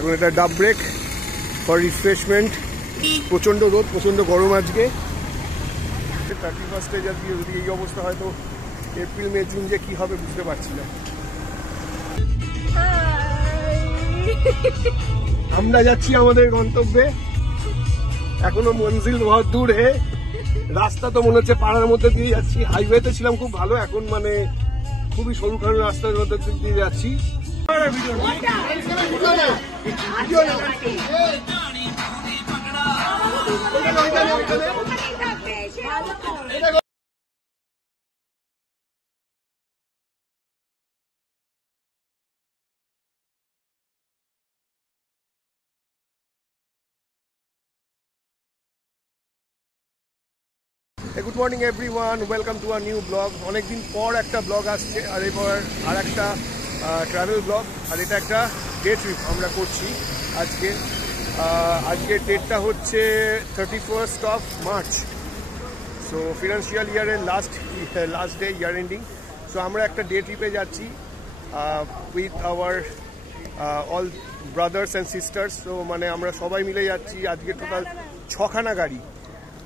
এখন এটা ডাব ব্রেক ফর রিফ্রেশমেন্ট। প্রচণ্ড রোদ, প্রচণ্ড গরম আজকে। 31 যদি এই অবস্থা হয় তো এপ্রিল মে জুন যে কী হবে বুঝতে পারছি না। আমরা যাচ্ছি আমাদের গন্তব্যে, এখনো মঞ্জিল বহুত দূর হে। রাস্তা তো মনে হচ্ছে পাড়ার মধ্যে দিয়ে যাচ্ছি। হাইওয়েতে ছিলাম খুব ভালো, এখন মানে খুবই সরুখারু রাস্তার মধ্যে দিয়ে যাচ্ছি। Good morning everyone, welcome to a new blog. অনেকদিন পর একটা ব্লগ আসছে, আর এবার আর একটা ট্রাভেল ব্লগ। আর এটা একটা ডে ট্রিপ আমরা করছি আজকে। আজকের ডেটটা হচ্ছে 31st of March. So financial ইয়ারের last day, year ending. So আমরা একটা ডে ট্রিপে যাচ্ছি with our all brothers and sisters. তো মানে আমরা সবাই মিলে যাচ্ছি। আজকে টোটাল 6খানা গাড়ি।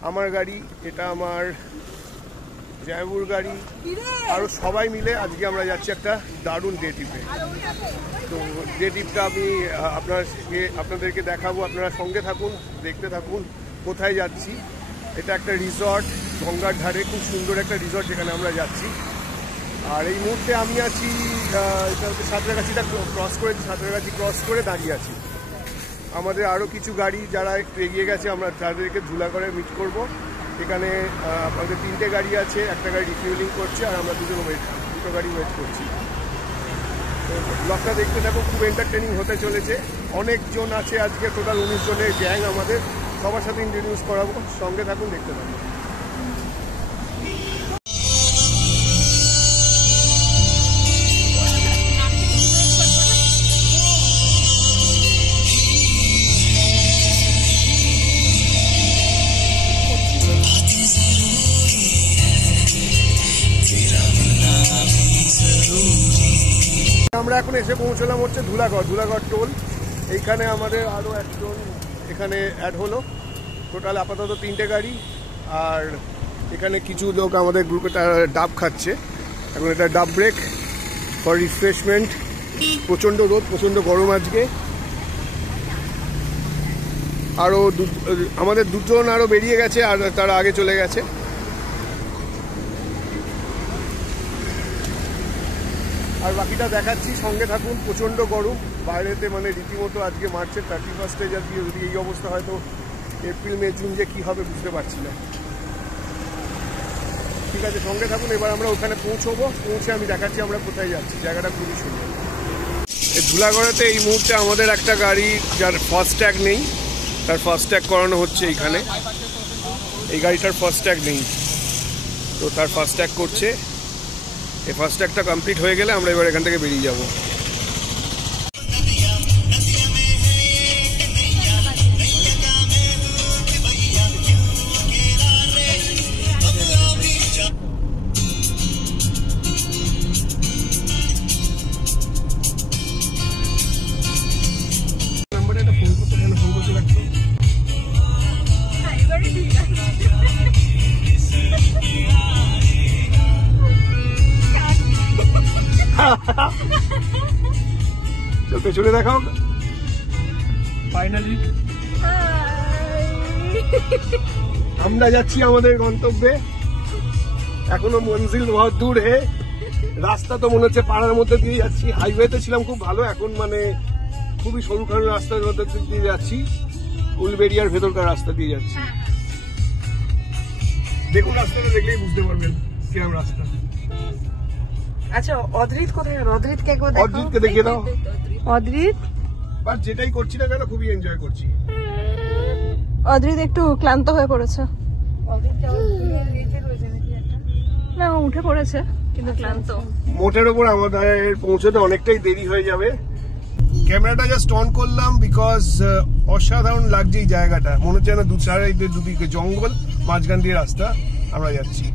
আমার গাড়ি, এটা আমার জায়বুর গাড়ি, আরও সবাই মিলে আজকে আমরা যাচ্ছি একটা দারুণ ডে ট্রিপে। তো ডে ট্রিপটা আমি আপনাদেরকে দেখাবো, আপনারা সঙ্গে থাকুন, দেখতে থাকুন কোথায় যাচ্ছি। এটা একটা রিসর্ট, গঙ্গার ধারে, খুব সুন্দর একটা রিসর্ট যেখানে আমরা যাচ্ছি। আর এই মুহূর্তে আমি আছি, এটা হচ্ছে সাঁতরাগাছিটা ক্রস করে দাঁড়িয়ে আছি। আমাদের আরও কিছু গাড়ি যারা একটু এগিয়ে গেছে, আমরা তাদেরকে ঝুলাগড়ে মিট করব। এখানে আমাদের 3টে গাড়ি আছে, একটা গাড়ি রিফিউলিং করছে, আর আমরা দুটো গাড়ি ওয়েট করছি। তো ব্লগটা দেখতে থাকো, খুব এন্টারটেনিং হতে চলেছে। অনেকজন আছে আজকে, টোটাল 19 জনের গ্যাং আমাদের। সবার সাথে ইন্ট্রোডিউস করাবো, সঙ্গে থাকুন, দেখতে থাকুন। আমরা এখন এসে পৌঁছলাম হচ্ছে ধুলাগড় টোল। এইখানে আমাদের আরও একজন এখানে অ্যাড হলো। টোটাল আপাতত 3টে গাড়ি, আর এখানে কিছু লোক আমাদের গ্রুপে ডাব খাচ্ছে। এখন এটা ডাব ব্রেক ফর রিফ্রেশমেন্ট। প্রচণ্ড রোদ, প্রচণ্ড গরম আজকে। আরও আমাদের দুজন আরও বেরিয়ে গেছে, আর তারা আগে চলে গেছে। আর বাকিটা দেখাচ্ছি, সঙ্গে থাকুন। প্রচণ্ড গরম বাইরেতে, মানে রীতিমতো আজকে মার্চের 31 যদি এই অবস্থা হয় তো এপ্রিল মে জুন যে কী হবে বুঝতে পারছি না। ঠিক আছে, সঙ্গে থাকুন। এবার আমরা ওখানে পৌঁছে আমি দেখাচ্ছি আমরা কোথায় যাচ্ছি। জায়গাটা খুবই সুন্দর। এই ধুলাগড়েতে এই মুহূর্তে আমাদের একটা গাড়ি যার ফাস্ট্যাগ নেই, তার ফাস্ট্যাগ করানো হচ্ছে এইখানে। এই গাড়িটার ফাস্ট্যাগ নেই, তো তার ফাস্ট্যাগ করছে। এই ফাস্ট্যাগটা কমপ্লিট হয়ে গেলে আমরা এবার এখান থেকে বেরিয়ে যাব। পেছনে দেখাও। ফাইনালি আমরা যাচ্ছি আমাদের গন্তব্যে, এখনো মঞ্জিল বহুত দূর হে। রাস্তা তো মনে হচ্ছে পাড়ার মধ্যে দিয়ে যাচ্ছি। হাইওয়েতে ছিলাম খুব ভালো, এখন মানে খুবই সরুখারু রাস্তার মধ্যে দিয়ে যাচ্ছি। উলবেড়িয়ার ভেতরকার রাস্তা দিয়ে যাচ্ছি। দেখুন, রাস্তাটা দেখলেই বুঝতে পারবেন কিরকম রাস্তা। আচ্ছা, অদ্রিত কোথায় গেল? অদ্রিতকে দেখিয়ে দাও। অদ্রিত বাট যেটাই করছি না কেন খুবই এনজয় করছি। অদ্রিত একটু ক্লান্ত হয়ে পড়েছে। না, উঠে পড়েছে কিন্তু ক্লান্ত। মোটের ওপর আমাদের পৌঁছতে অনেকটাই দেরি হয়ে যাবে। ক্যামেরাটা জাস্ট অন করলাম বিকজ অসাধারণ লাগছে এই জায়গাটা। মনে হচ্ছে না দুদিকে জঙ্গল, মাঝখান দিয়ে রাস্তা, আমরা যাচ্ছি।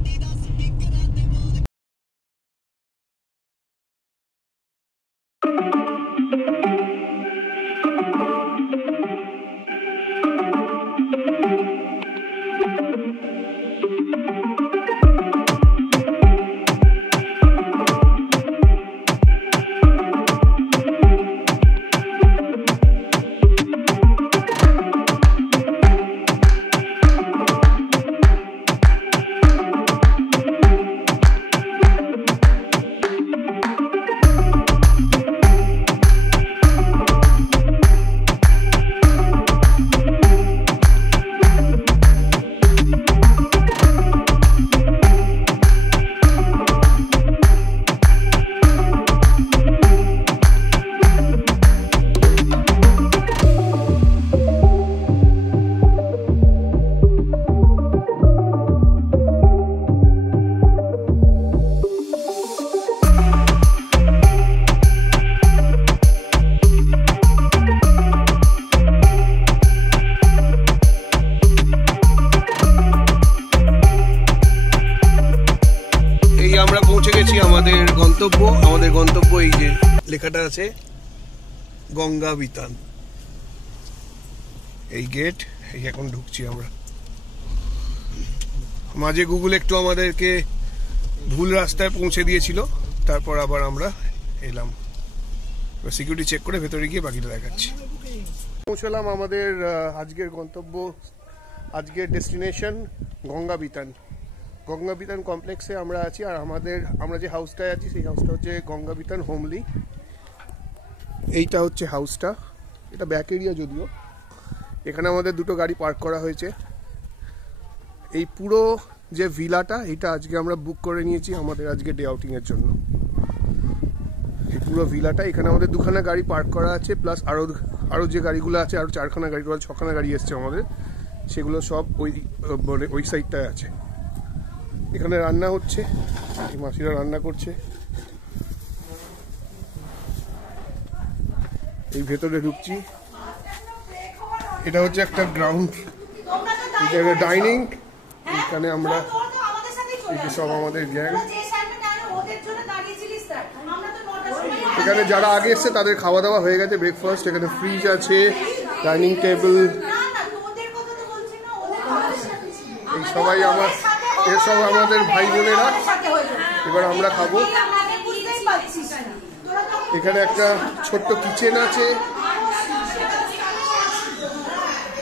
এই যে লেখাটা আছে গঙ্গা বিতান, এই গেট। এই এখন ঢুকছি আমরা। মাঝে গুগল একটু আমাদেরকে ভুল রাস্তায় পৌঁছে দিয়েছিল, তারপর আবার আমরা এলাম। সিকিউরিটি চেক করে ভেতরে গিয়ে বাকিটা দেখাচ্ছি। পৌঁছলাম আমাদের আজকের গন্তব্য, আজকের ডেস্টিনেশন গঙ্গা বিতান। গঙ্গা বিতান কমপ্লেক্সে আমরা আছি, আর আমরা যে হাউসটায় আছি সেই হাউসটা হচ্ছে গঙ্গা বিতান হোমলি। এইটা হচ্ছে হাউসটা, এটা ব্যাক এরিয়া যদিও। এখানে আমাদের দুটো গাড়ি পার্ক করা হয়েছে। এই পুরো যে ভিলাটা, এটা আজকে আমরা বুক করে নিয়েছি আমাদের আজকে ডে আউটিংয়ের জন্য। এই পুরো ভিলাটা, এখানে আমাদের দুখানা গাড়ি পার্ক করা আছে, প্লাস আরও যে গাড়িগুলো আছে, আরও 4খানা গাড়ি, 6খানা গাড়ি এসছে আমাদের, সেগুলো সব ওই সাইডটায় আছে। এখানে রান্না হচ্ছে, এই মাসিরা রান্না করছে। এই ভেতরে ঢুকছি, এটা হচ্ছে একটা গ্রাউন্ড, এটা একটা ডাইনিং। এখানে আমরা সব আমাদের গ্যাং, এখানে যারা আগে এসছে তাদের খাওয়া দাওয়া হয়ে গেছে, ব্রেকফাস্ট। এখানে ফ্রিজ আছে, ডাইনিং টেবিল, এই সবাই এসব আমাদের ভাই বোনেরা। এবার আমরা খাবো। এখানে একটা ছোট্ট কিচেন আছে,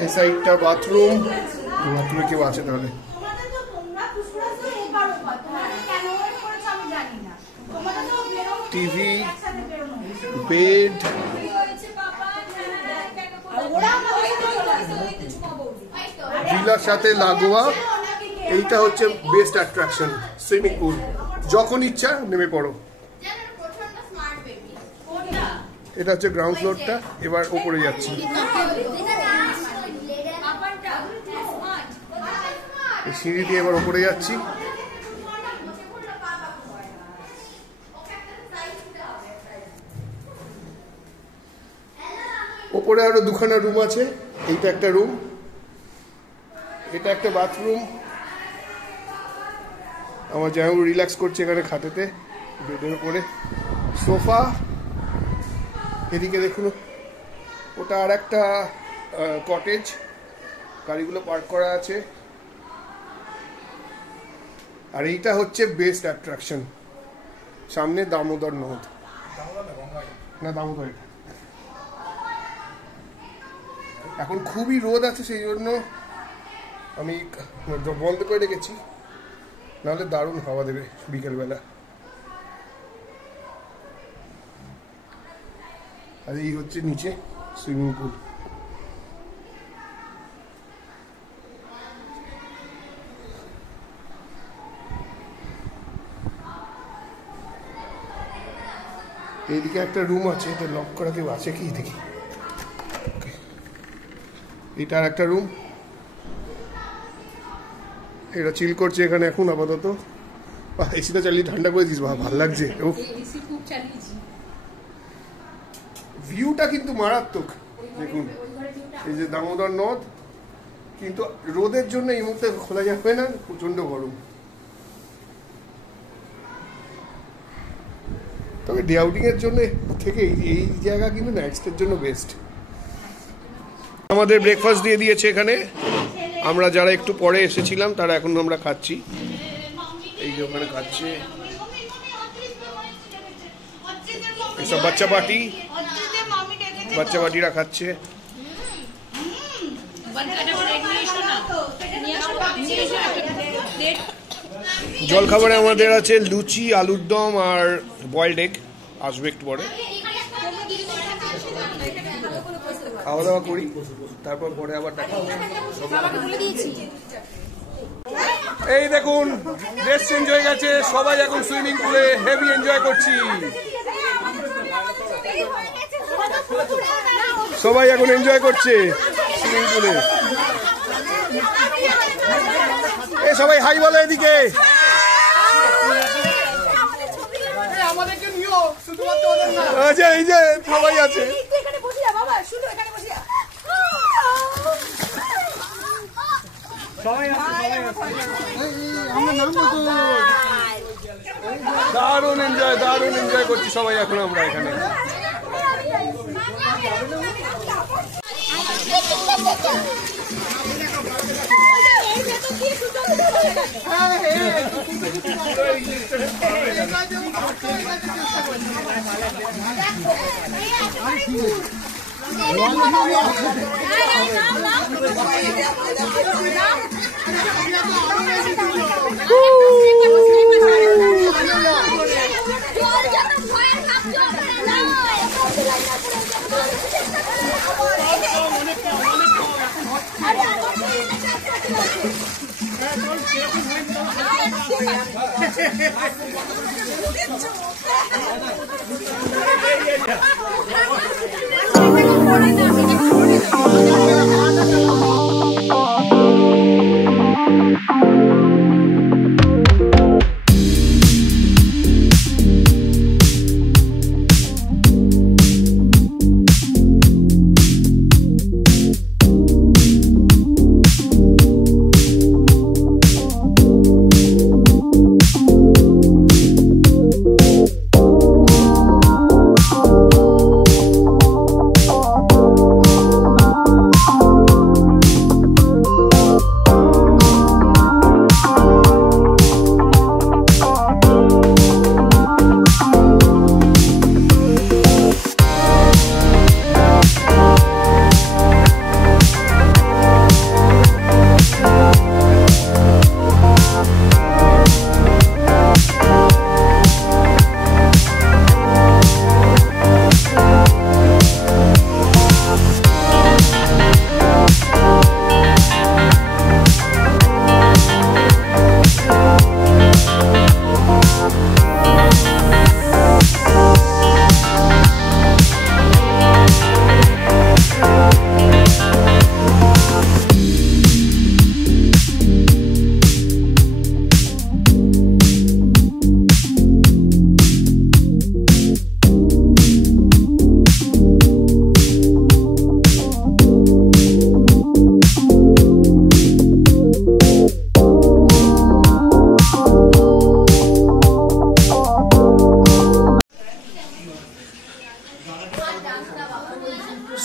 এই সাইডটা বাথরুম। বাথরুমে কেউ আছে তাহলে? টিভি, বেড, ভিলার সাথে লাগোয়া। এইটা হচ্ছে বেস্ট অ্যাট্রাকশন, সুইমিং পুল। যখন ইচ্ছা নেমে পড়ো। এটা হচ্ছে গ্রাউন্ড ফ্লোরটা। এবার উপরে যাচ্ছি, সিঁড়ি দিয়ে এবার উপরে যাচ্ছি। ওপরে আরো দুখানা রুম আছে, এইটা একটা রুম, এটা একটা বাথরুম। আমার জামাইবাবু রিল্যাক্স করছে এখানে খাটেতে, বেডের উপরে সোফা। এদিকে দেখুন, ওটা আর একটা কটেজ, গাড়িগুলো পার্ক করা আছে। আর এইটা হচ্ছে বেস্ট অ্যাট্রাকশন, সামনে দামোদর নদ, না দামোদর। এখন খুবই রোদ আছে, সেই জন্য আমি বন্ধ করে রেখেছি, নাহলে দারুণ হাওয়া দেবে বিকেলবেলা। আর এই হচ্ছে নিচে সুইমিং পুল। এইদিকে একটা রুম আছে, এটা লক করা কেউ আছে কি দেখি। এটা আর একটা রুম, এটা চিল করছে এখানে এখন আপাতত। এসিটা চালিয়ে ঠান্ডা করে দিস, ভালো লাগছে। ভিউটা কিন্তু মারাত্মক, দেখুন এই যে দামোদর নদ। কিন্তু রোদের জন্য এই মুহূর্তে খোলা যাবে না, প্রচন্ড গরম। তবে ডে আউটিং এর জন্য থেকে এই জায়গা কিন্তু নাইট স্টের জন্য বেস্ট। আমাদের ব্রেকফাস্ট দিয়ে দিয়েছে এখানে। আমরা যারা একটু পরে এসেছিলাম তারা এখন আমরা খাচ্ছি। এই যে ওখানে খাচ্ছে এইসব বাচ্চা বাটিরা খাচ্ছে। জলখাবারে আমাদের আছে লুচি, আলুর দম আর বয়েলড এগ। আসবে একটু পরে, খাওয়া দাওয়া করি, তারপর পরে আবার দেখা। এই দেখুন ড্রেস চেঞ্জ হয়ে গেছে, সবাই এখন সুইমিং পুলে হেভি এনজয় করছি। সবাই এখন এনজয় করছে সুইমিং পুলে। এই সবাই হাই বলো এদিকে। আচ্ছা এই যে সবাই আছে। দারুণ দারুণ এনজয় করছি সবাই এখন আমরা এখানে।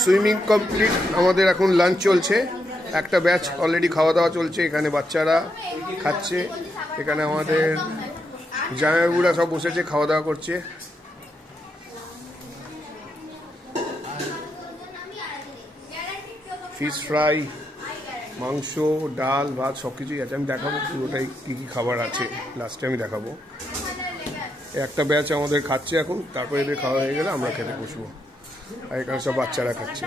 সুইমিং কমপ্লিট, আমাদের এখন লাঞ্চ চলছে। একটা ব্যাচ অলরেডি খাওয়া দাওয়া চলছে, এখানে বাচ্চারা খাচ্ছে, এখানে আমাদের জামাইবাবুরা সব বসেছে খাওয়া দাওয়া করছে। ফিশ ফ্রাই, মাংস, ডাল, ভাত সব কিছুই আছে। আমি দেখাবো পুরোটাই কী কী খাবার আছে, লাস্টে আমি দেখাবো। একটা ব্যাচ আমাদের খাচ্ছে এখন, তারপরে এদের খাওয়া হয়ে গেলে আমরা খেতে বসবো। আর এখানে সব বাচ্চারা খাচ্ছে।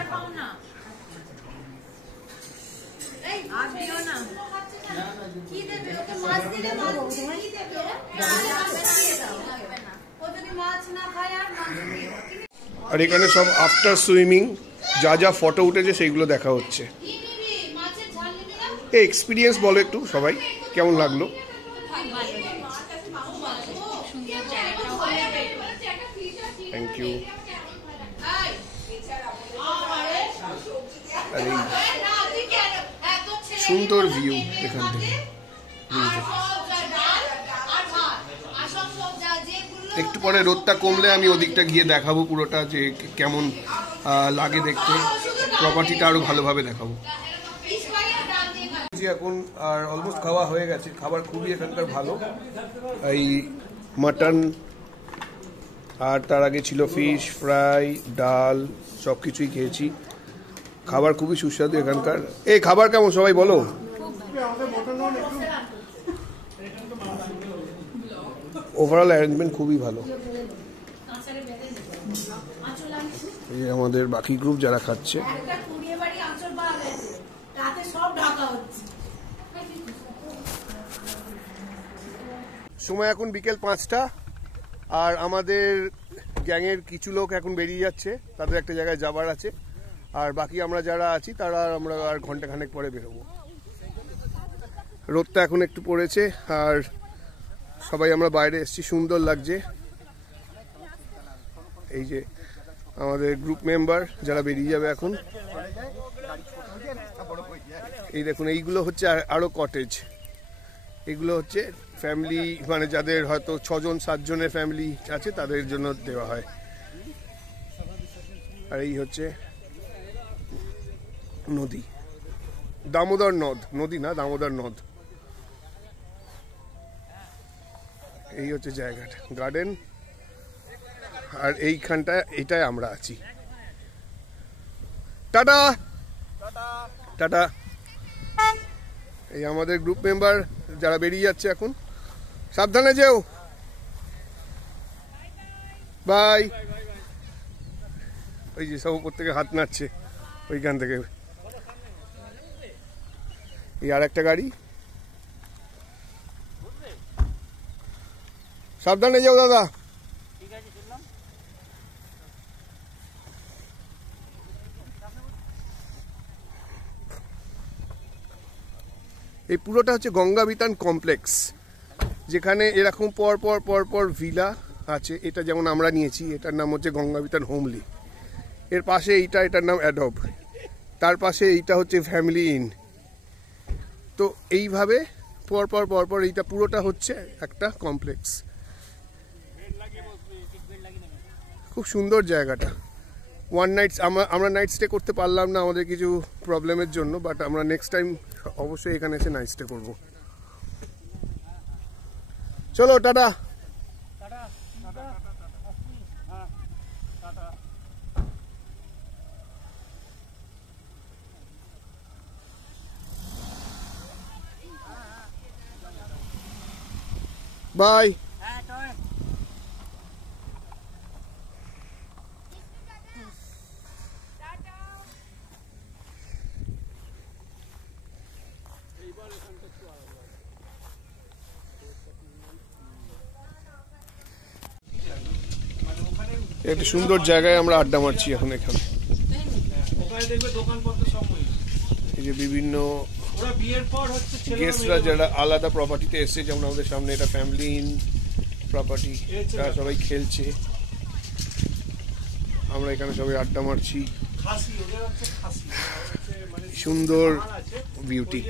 আর এখানে সব আফটার সুইমিং যা যা ফটো উঠেছে সেইগুলো দেখা হচ্ছে। এই এক্সপিরিয়েন্স বলো একটু সবাই, কেমন লাগলো? Thank you. সুন্দর ভিউ এখান থেকে। একটু পরে রোদটা কমলে আমি ওদিকটা গিয়ে দেখাবো পুরোটা, যে কেমন লাগে দেখতে, প্রপার্টিটা আরো ভালোভাবে দেখাবো। এখন আর অলমোস্ট খাওয়া হয়ে গেছে, খাবার খুবই এখানকার ভালো। এই মাটন, আর তার আগে ছিল ফিশ ফ্রাই, ডাল, সব কিছুই খেয়েছি। খাবার খুবই সুস্বাদু এখানকার। এই খাবার কেমন সবাই বলো? ওভারঅল অ্যারেঞ্জমেন্ট খুবই ভালো। এই আমাদের বাকি গ্রুপ যারা খাচ্ছে। সময় এখন বিকেল 5টা, আর আমাদের গ্যাংয়ের কিছু লোক এখন বেরিয়ে যাচ্ছে, তাদের একটা জায়গায় যাবার আছে। আর বাকি আমরা যারা আছি তারা আমরা আর ঘন্টাখানেক পরে বেরোবো। রোদটা এখন একটু পড়েছে, আর সবাই আমরা বাইরে এসেছি, সুন্দর লাগছে। এই যে আমাদের গ্রুপ মেম্বার যারা বেরিয়ে যাবে এখন, এই দেখুন এইগুলো হচ্ছে আরো কটেজ, এগুলো হচ্ছে ফ্যামিলি মানে যাদের হয়তো 6 জন 7 জনের ফ্যামিলি আছে তাদের জন্য দেওয়া হয়। আর এই হচ্ছে নদী, দামোদর নদ, নদী না দামোদর নদ। এই হচ্ছে জায়গাটা, গার্ডেন। আর এইখানটা এটাই আমরা আছি। Tata tata. এই আমাদের গ্রুপ মেম্বার যারা বেরিয়ে যাচ্ছে এখন, সাবধানে যেও, বাই। ওই যে সব উপর থেকে হাত নাড়ছে ওইখান থেকে। এই আর একটা গাড়ি, সাবধানে যাও দাদা। এই পুরোটা হচ্ছে গঙ্গাবিতান কমপ্লেক্স, যেখানে এরকম পর পর পর পর ভিলা আছে। এটা যেমন আমরা নিয়েছি, এটার নাম হচ্ছে গঙ্গাবিতান হোমলি। এর পাশে এটার নাম অ্যাডব। তার পাশে এইটা হচ্ছে ফ্যামিলি ইন। তো এইভাবে পর পর পর পর এইটা পুরোটা হচ্ছে একটা কমপ্লেক্স। খুব সুন্দর জায়গাটা। ওয়ান নাইটস আমরা নাইট স্টে করতে পারলাম না আমাদের কিছু প্রবলেমের জন্য, বাট আমরা নেক্সট টাইম অবশ্যই এখানে এসে নাইট স্টে করবো। চলো টাটা। বাই। একটা সুন্দর জায়গায় আমরা আড্ডা মারছি এখন এখানে। এই যে বিভিন্ন গেস্টরা যারা আলাদা প্রপার্টিতে এসছে, যেমন আমাদের সামনে এটা ফ্যামিলি ইন প্রপার্টি, তারা সবাই খেলছে, আমরা এখানে সবাই আড্ডা মারছি। সুন্দর বিউটি।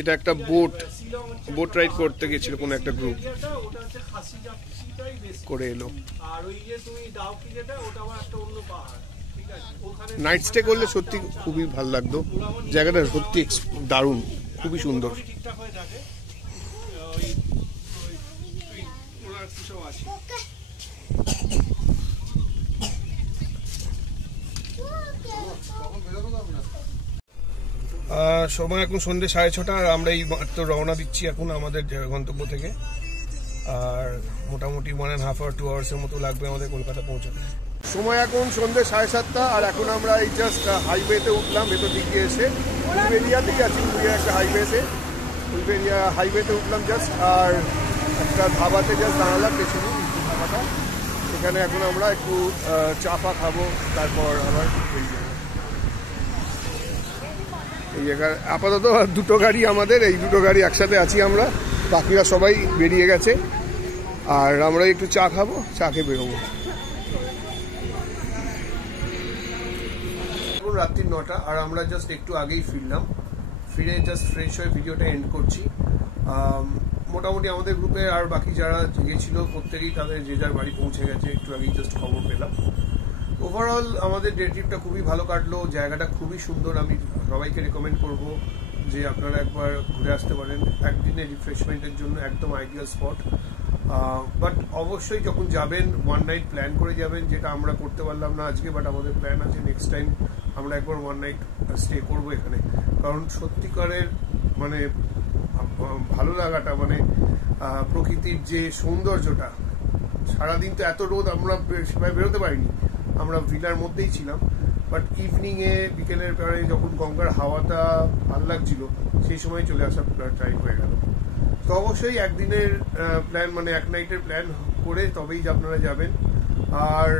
এটা একটা বোট রাইড করতে গেছিল কোনো একটা গ্রুপ, করে এলো। নাইট স্টে করলে সত্যি খুবই ভালো লাগতো, জায়গাটা সত্যি দারুণ, খুবই সুন্দর। সময় এখন সন্ধ্যে 6:30, আর আমরা এই মাত্র রওনা দিচ্ছি এখন আমাদের গন্তব্য থেকে। আর মোটামুটি 1.5 hour 2 hours মতো লাগবে আমাদের কলকাতা পৌঁছাতে। সময় এখন সন্ধ্যে 7:30, আর এখন আমরা এই জাস্ট হাইওয়েতে উঠলাম ভেতর দিক দিয়ে এসে। উলবেরিয়া থেকে আছি, উলবেরিয়া একটা হাইওয়েতে, উলবেরিয়া হাইওয়েতে উঠলাম জাস্ট। আর একটা ধাবাতে জাস্ট দাঁড়ালাম পেছনে ধাবাটা, এখানে এখন আমরা একটু চা ফা খাবো, তারপর আবার বেরিয়ে যাবো। এই জায়গায় আপাতত 2টো গাড়ি আমাদের, এই 2টো গাড়ি একসাথে আছি আমরা, বাকিরা সবাই বেরিয়ে গেছে। আর আমরা একটু চা খাবো, চা খেয়ে বেরোবো। এখন রাত্রি 9টা, আর আমরা জাস্ট একটু আগেই ফিরলাম। ফিরে জাস্ট ফ্রেশ হয়ে ভিডিওটা এন্ড করছি। মোটামুটি আমাদের গ্রুপে আর বাকি যারা গিয়েছিল প্রত্যেকেই তাদের যে যার বাড়ি পৌঁছে গেছে, একটু আগেই জাস্ট খবর পেলাম। ওভারঅল আমাদের ডে ট্রিপটা খুবই ভালো কাটলো, জায়গাটা খুবই সুন্দর। আমি সবাইকে রেকমেন্ড করব যে আপনারা একবার ঘুরে আসতে পারেন, একদিনের রিফ্রেশমেন্টের জন্য একদম আইডিয়াল স্পট। বাট অবশ্যই যখন যাবেন 1 night প্ল্যান করে যাবেন, যেটা আমরা করতে পারলাম না আজকে, বাট আমাদের প্ল্যান আছে নেক্সট টাইম আমরা একবার 1 night স্টে করবো এখানে। কারণ সত্যিকারের মানে ভালো লাগাটা, মানে প্রকৃতির যে সৌন্দর্যটা, সারাদিন তো এত রোদ আমরা সেভাবে বেরোতে পারিনি, আমরা ভিলার মধ্যেই ছিলাম। বাট ইভিনিংয়ে বিকেলের পরে যখন গঙ্গার হাওয়াটা ভাল লাগছিল, সেই সময় চলে আসা ট্রাই হয়ে গেল। তো অবশ্যই একদিনের প্ল্যান, মানে 1 নাইটের প্ল্যান করে তবেই আপনারা যাবেন। আর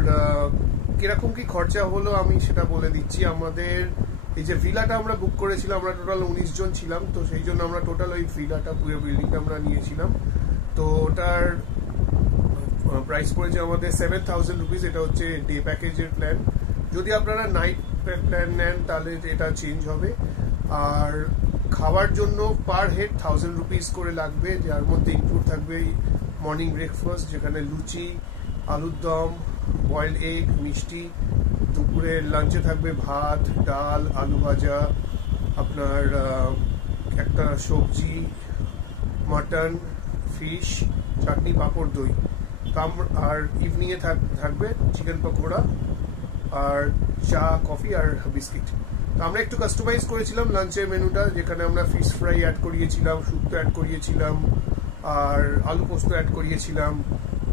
কিরকম কি খরচা হলো আমি সেটা বলে দিচ্ছি। আমাদের এই যে ভিলাটা আমরা বুক করেছিলাম, আমরা টোটাল 19 জন ছিলাম, তো সেই জন্য আমরা টোটাল ওই ভিলাটা পুরো বিল্ডিংটা আমরা নিয়েছিলাম। তো ওটার প্রাইস পড়েছে আমাদের 7,000 রুপিস। এটা হচ্ছে ডে প্যাকেজের প্ল্যান। যদি আপনারা নাইট প্ল্যান নেন তাহলে এটা চেঞ্জ হবে। আর খাওয়ার জন্য পার হেড 1000 রুপিস করে লাগবে, যার মধ্যে ইনক্লুড থাকবে মর্নিং ব্রেকফাস্ট, যেখানে লুচি, আলুর দম, বয়েলড এগ, মিষ্টি। দুপুরে লাঞ্চে থাকবে ভাত, ডাল, আলু ভাজা, আপনার একটা সবজি, মাটন, ফিশ, চাটনি, পাঁপড়, দই। আর ইভিনিংয়ে থাকবে চিকেন পকোড়া আর চা, কফি আর বিস্কিট। তো আমরা একটু কাস্টমাইজ করেছিলাম লাঞ্চের মেনুটা, যেখানে আমরা ফিশ ফ্রাই অ্যাড করিয়েছিলাম, শুক্তো অ্যাড করিয়েছিলাম আর আলু পোস্ত অ্যাড করিয়েছিলাম।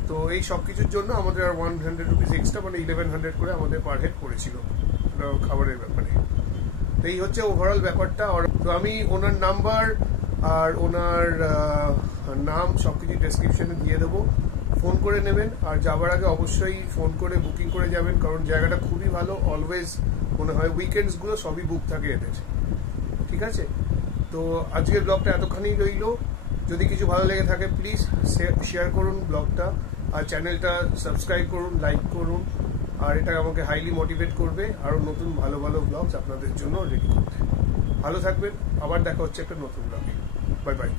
তো এই সব কিছুর জন্য আমাদের আর 100 রুপিস এক্সট্রা, মানে 1100 করে আমাদের পার হেড পড়েছিল খাবারের ব্যাপারে। তো এই হচ্ছে ওভারঅল ব্যাপারটা। তো আমি ওনার নাম্বার আর ওনার নাম সবকিছু ডেসক্রিপশনে দিয়ে দেবো, ফোন করে নেবেন। আর যাবার আগে অবশ্যই ফোন করে বুকিং করে যাবেন, কারণ জায়গাটা খুবই ভালো। অলওয়েজ মনে হয় উইকেন্ডসগুলো সবই বুক থাকে এদের, ঠিক আছে? তো আজকের ব্লগটা এতখানি রইল। যদি কিছু ভালো লেগে থাকে প্লিজ শেয়ার করুন ব্লগটা, আর চ্যানেলটা সাবস্ক্রাইব করুন, লাইক করুন। আর এটা আমাকে হাইলি মোটিভেট করবে আরও নতুন ভালো ভালো ব্লগস আপনাদের জন্য রেডি করতে। ভালো থাকবেন, আবার দেখা হচ্ছে একটা নতুন ব্লগে। Bye bye.